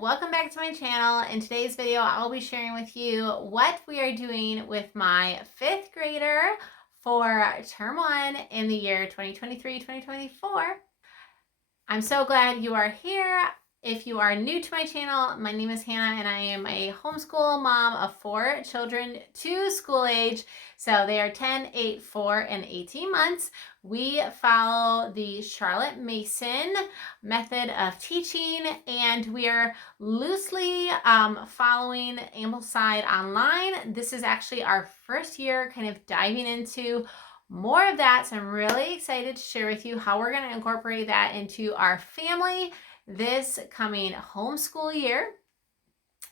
welcome back to my channel. In today's video, I'll be sharing with you what we are doing with my 5th grader for term 1 in the year 2023-2024. I'm so glad you are here. If you are new to my channel, my name is Hannah and I am a homeschool mom of 4 children to school age. So they are 10, 8, 4, and 18 months. We follow the Charlotte Mason method of teaching, and we are loosely following Ambleside Online. This is actually our first year kind of diving into more of that. So I'm really excited to share with you how we're going to incorporate that into our family this coming homeschool year.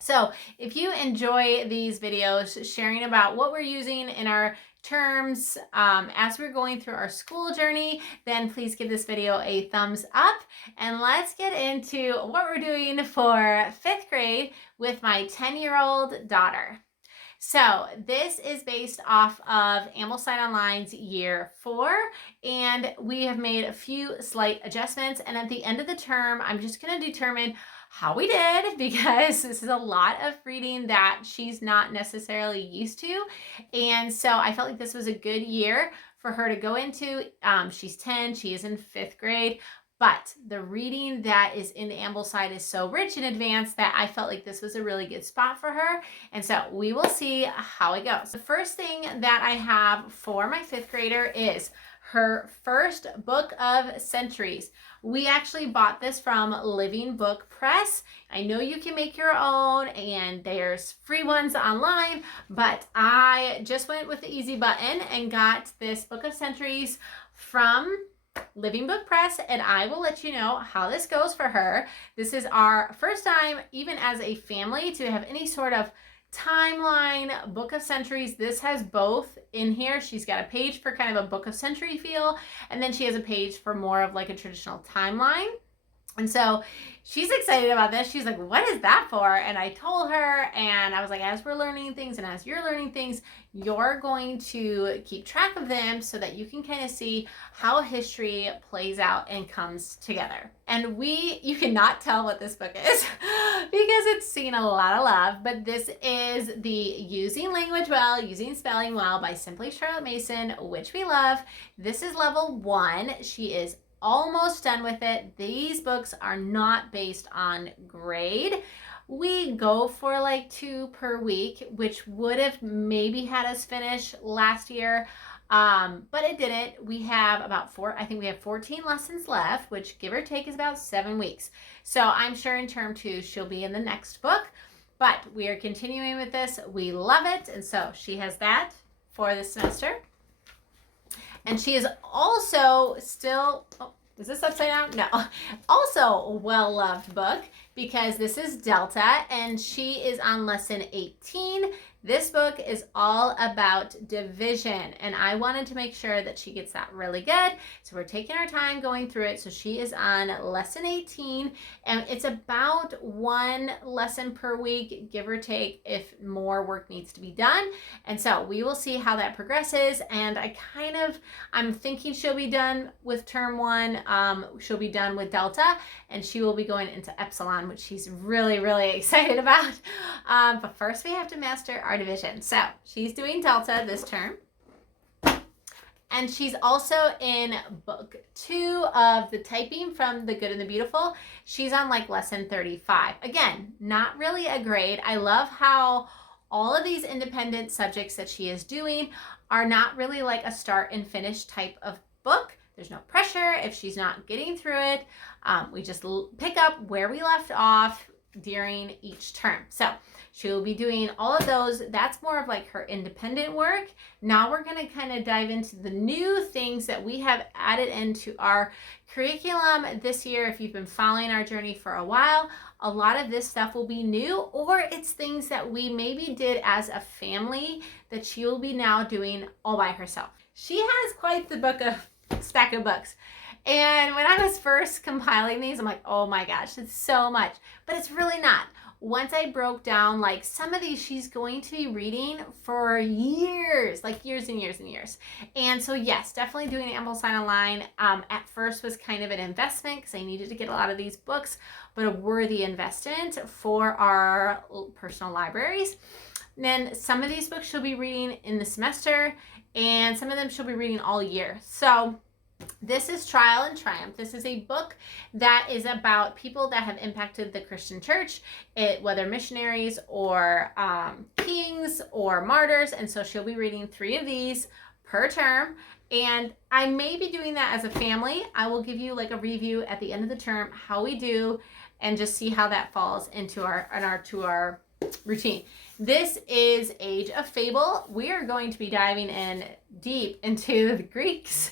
So if you enjoy these videos sharing about what we're using in our terms as we're going through our school journey, then please give this video a thumbs up, and let's get into what we're doing for 5th grade with my 10-year-old daughter. So this is based off of Ambleside Online's year 4, and we have made a few slight adjustments, and at the end of the term, I'm just going to determine how we did, because this is a lot of reading that she's not necessarily used to, and so I felt like this was a good year for her to go into. She's 10, she is in 5th grade, but the reading that is in Ambleside is so rich in advance that I felt like this was a really good spot for her. And so we will see how it goes. The first thing that I have for my 5th grader is her first book of centuries. We actually bought this from Living Book Press. I know you can make your own and there's free ones online, but I just went with the easy button and got this book of centuries from Living Book Press, and I will let you know how this goes for her. This is our first time, even as a family, to have any sort of timeline book of centuries. This has both in here. She's got a page for kind of a book of century feel, and then she has a page for more of like a traditional timeline. And so she's excited about this. She's like, what is that for? And I told her, and I was like, as we're learning things and as you're learning things, you're going to keep track of them so that you can kind of see how history plays out and comes together. And you cannot tell what this book is because it's seen a lot of love, but this is the Using Language Well, Using Spelling Well by Simply Charlotte Mason, which we love. This is level 1. She is almost done with it. These books are not based on grade. We go for like 2 per week, which would have maybe had us finish last year, but it didn't. We have about 14 lessons left, which give or take is about 7 weeks. So I'm sure in term 2 she'll be in the next book, but we are continuing with this. We love it, and so she has that for this semester. And she is also still, is this upside down? No. Also a well-loved book because this is Delta, and she is on lesson 18. This book is all about division, and I wanted to make sure that she gets that really good. So we're taking our time going through it. So she is on lesson 18, and it's about 1 lesson per week, give or take, if more work needs to be done. And so we will see how that progresses. And I'm thinking she'll be done with term 1. She'll be done with Delta, and she will be going into Epsilon, which she's really, really excited about. But first we have to master our division. So she's doing Delta this term, and she's also in book 2 of the Typing from the Good and the Beautiful. She's on like lesson 35. Again, not really a grade. I love how all of these independent subjects that she is doing are not really like a start and finish type of book. There's no pressure if she's not getting through it. We just pick up where we left off during each term. So she will be doing all of those. That's more of like her independent work. Now we're going to kind of dive into the new things that we have added into our curriculum this year. If you've been following our journey for a while, a lot of this stuff will be new, or it's things that we maybe did as a family that she will be now doing all by herself. She has quite the stack of books. And when I was first compiling these, I'm like, oh my gosh, it's so much. But it's really not. Once I broke down, like some of these she's going to be reading for years, like years and years and years. And so yes, definitely doing Ambleside Online at first was kind of an investment because I needed to get a lot of these books, but a worthy investment for our personal libraries. And then some of these books she'll be reading in the semester, and some of them she'll be reading all year. So this is Trial and Triumph. This is a book that is about people that have impacted the Christian church, whether missionaries or kings or martyrs. And so she'll be reading 3 of these per term. And I may be doing that as a family. I will give you like a review at the end of the term, how we do, and just see how that falls into our routine. This is Age of Fable. We are going to be diving in deep into the Greeks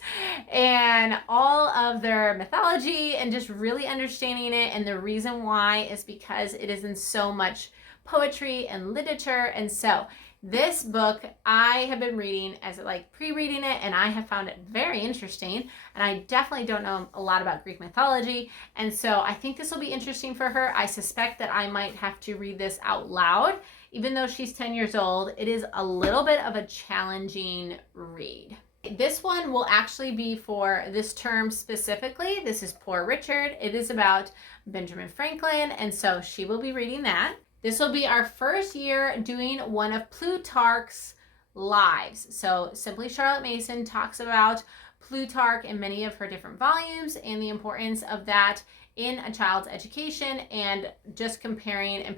and all of their mythology and just really understanding it. And the reason why is because it is in so much poetry and literature. And so this book I have been reading as like pre-reading it, and I have found it very interesting. And I definitely don't know a lot about Greek mythology. And so I think this will be interesting for her. I suspect that I might have to read this out loud. Even though she's 10 years old, it is a little bit of a challenging read. This one will actually be for this term specifically. This is Poor Richard. It is about Benjamin Franklin, and so she will be reading that. This will be our first year doing one of Plutarch's lives. So Simply Charlotte Mason talks about Plutarch in many of her different volumes and the importance of that in a child's education, and just comparing and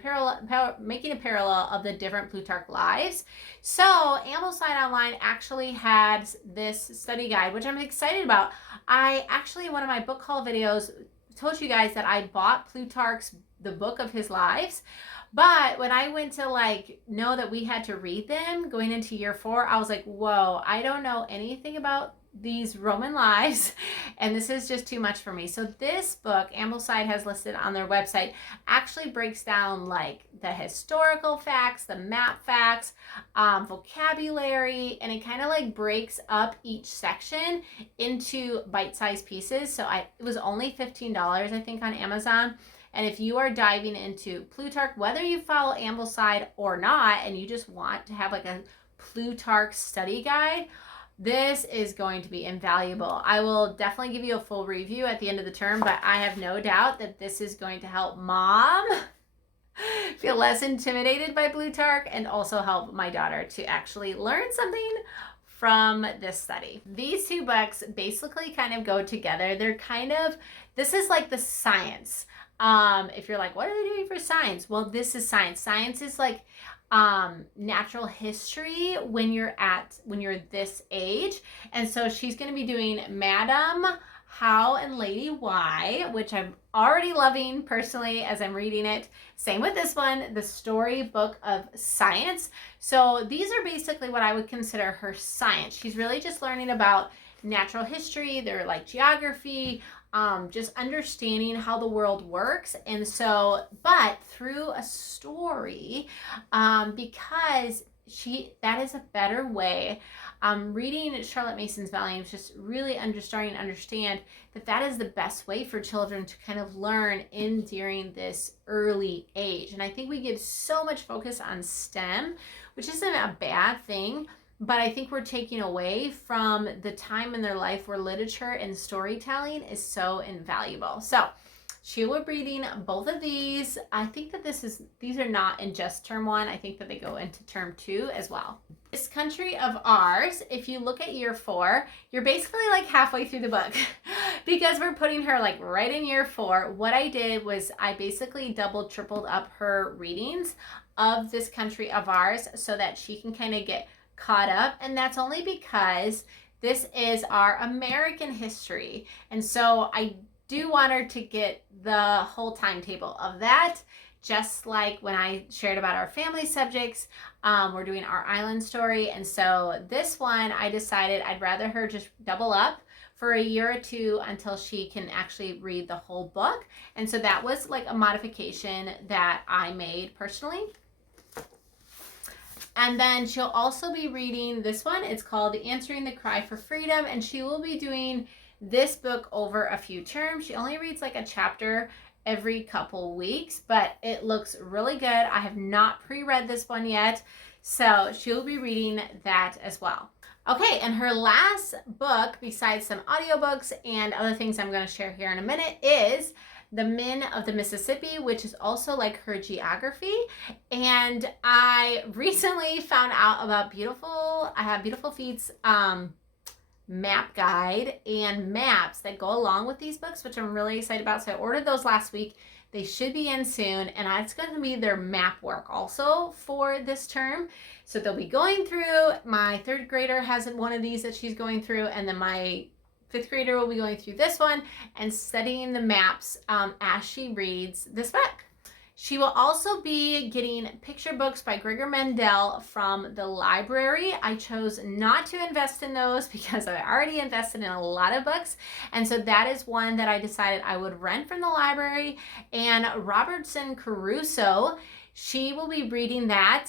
making a parallel of the different Plutarch lives. So Ambleside Online actually had this study guide, which I'm excited about. I actually, in one of my book haul videos, told you guys that I bought Plutarch's, the book of his lives. But when I went to like know that we had to read them going into year 4, I was like, whoa, I don't know anything about these Roman lives, and this is just too much for me. So this book, Ambleside has listed on their website, actually breaks down like the historical facts, the map facts, vocabulary, and it kind of like breaks up each section into bite-sized pieces. So it was only $15, I think, on Amazon. And if you are diving into Plutarch, whether you follow Ambleside or not, and you just want to have like a Plutarch study guide, this is going to be invaluable. I will definitely give you a full review at the end of the term, but I have no doubt that this is going to help mom feel less intimidated by Plutarch and also help my daughter to actually learn something from this study. These 2 books basically kind of go together. They're kind of, this is like the science. If you're like, what are they doing for science? Well, this is science. Science is like natural history when you're this age. And so she's going to be doing Madam How and Lady Why, which I'm already loving personally as I'm reading it. Same with this one, the storybook of science. So these are basically what I would consider her science. She's really just learning about natural history. They're like geography, just understanding how the world works. And so, but through a story, because that is a better way. Reading Charlotte Mason's volumes, just really starting to understand that is the best way for children to kind of learn during this early age. And I think we give so much focus on STEM, which isn't a bad thing, but I think we're taking away from the time in their life where literature and storytelling is so invaluable. So she will be reading both of these. I think that these are not in just term 1. I think that they go into term 2 as well. This Country of Ours, if you look at year 4, you're basically like halfway through the book because we're putting her like right in year 4. What I did was I basically tripled up her readings of This Country of Ours so that she can kind of get caught up. And that's only because this is our American history. And so I do want her to get the whole timetable of that, just like when I shared about our family subjects. We're doing our island story. And so this one, I decided I'd rather her just double up for a year or 2 until she can actually read the whole book. And so that was like a modification that I made personally. And then she'll also be reading this one. It's called Answering the Cry for Freedom, and she will be doing this book over a few terms. She only reads like a chapter every couple weeks, but it looks really good. I have not pre-read this one yet, so she'll be reading that as well. Okay, and her last book, besides some audiobooks and other things I'm going to share here in a minute, is The Men of the Mississippi, which is also like her geography. And I recently found out about Beautiful Feet's map guide and maps that go along with these books, which I'm really excited about. So I ordered those last week. They should be in soon, and it's going to be their map work also for this term. So they'll be going through. My third grader has one of these that she's going through, and then my fifth grader will be going through this one and studying the maps as she reads this book. She will also be getting picture books by Gregor Mendel from the library. I chose not to invest in those because I already invested in a lot of books. And so that is one that I decided I would rent from the library. And Robertson Crusoe, she will be reading that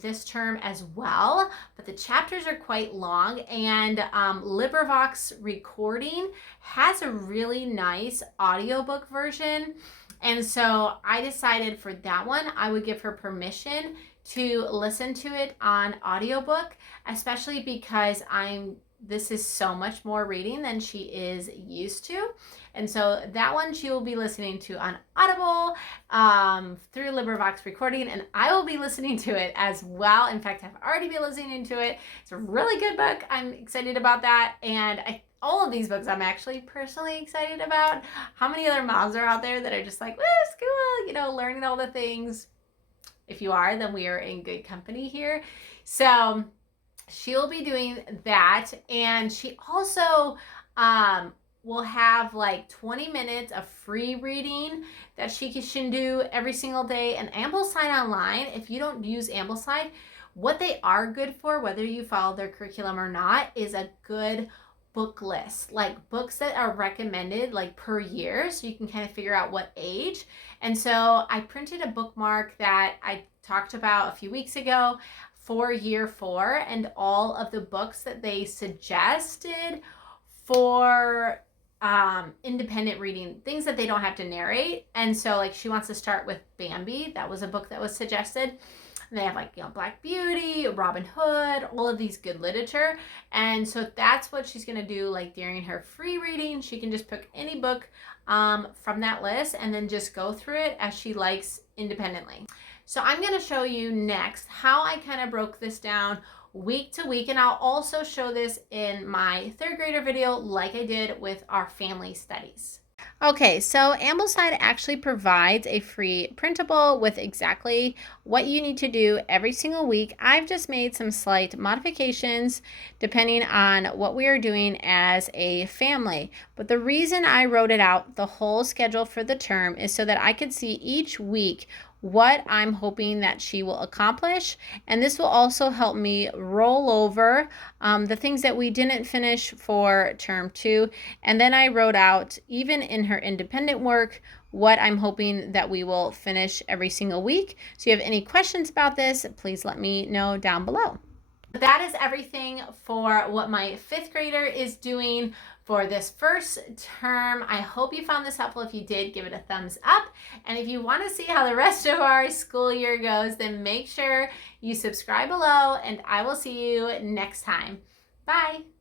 this term as well, but the chapters are quite long, and LibriVox Recording has a really nice audiobook version. And so I decided for that one, I would give her permission to listen to it on audiobook, especially because this is so much more reading than she is used to. And so that one she will be listening to on Audible through LibriVox Recording, and I will be listening to it as well. In fact, I've already been listening to it. It's a really good book. I'm excited about that. And all of these books I'm actually personally excited about. How many other moms are out there that are just like, woo, school, learning all the things? If you are, then we are in good company here. So she'll be doing that, and she also will have like 20 minutes of free reading that she can do every single day. And Ambleside Online, if you don't use Ambleside, what they are good for, whether you follow their curriculum or not, is a good book list, like books that are recommended like per year, so you can kind of figure out what age. And so I printed a bookmark that I talked about a few weeks ago for year 4, and all of the books that they suggested for independent reading, things that they don't have to narrate. And so like she wants to start with Bambi. That was a book that was suggested. And they have like, Black Beauty, Robin Hood, all of these good literature. And so that's what she's going to do like during her free reading. She can just pick any book from that list and then just go through it as she likes independently. So I'm going to show you next how I kind of broke this down week to week, and I'll also show this in my third grader video like I did with our family studies. Okay, so Ambleside actually provides a free printable with exactly what you need to do every single week. I've just made some slight modifications depending on what we are doing as a family. But the reason I wrote it out, the whole schedule for the term, is so that I could see each week what I'm hoping that she will accomplish. And this will also help me roll over the things that we didn't finish for term 2. And then I wrote out, even in her independent work, what I'm hoping that we will finish every single week. So if you have any questions about this, please let me know down below. That is everything for what my 5th grader is doing for this first term. I hope you found this helpful. If you did, give it a thumbs up. And if you want to see how the rest of our school year goes, then make sure you subscribe below, and I will see you next time. Bye.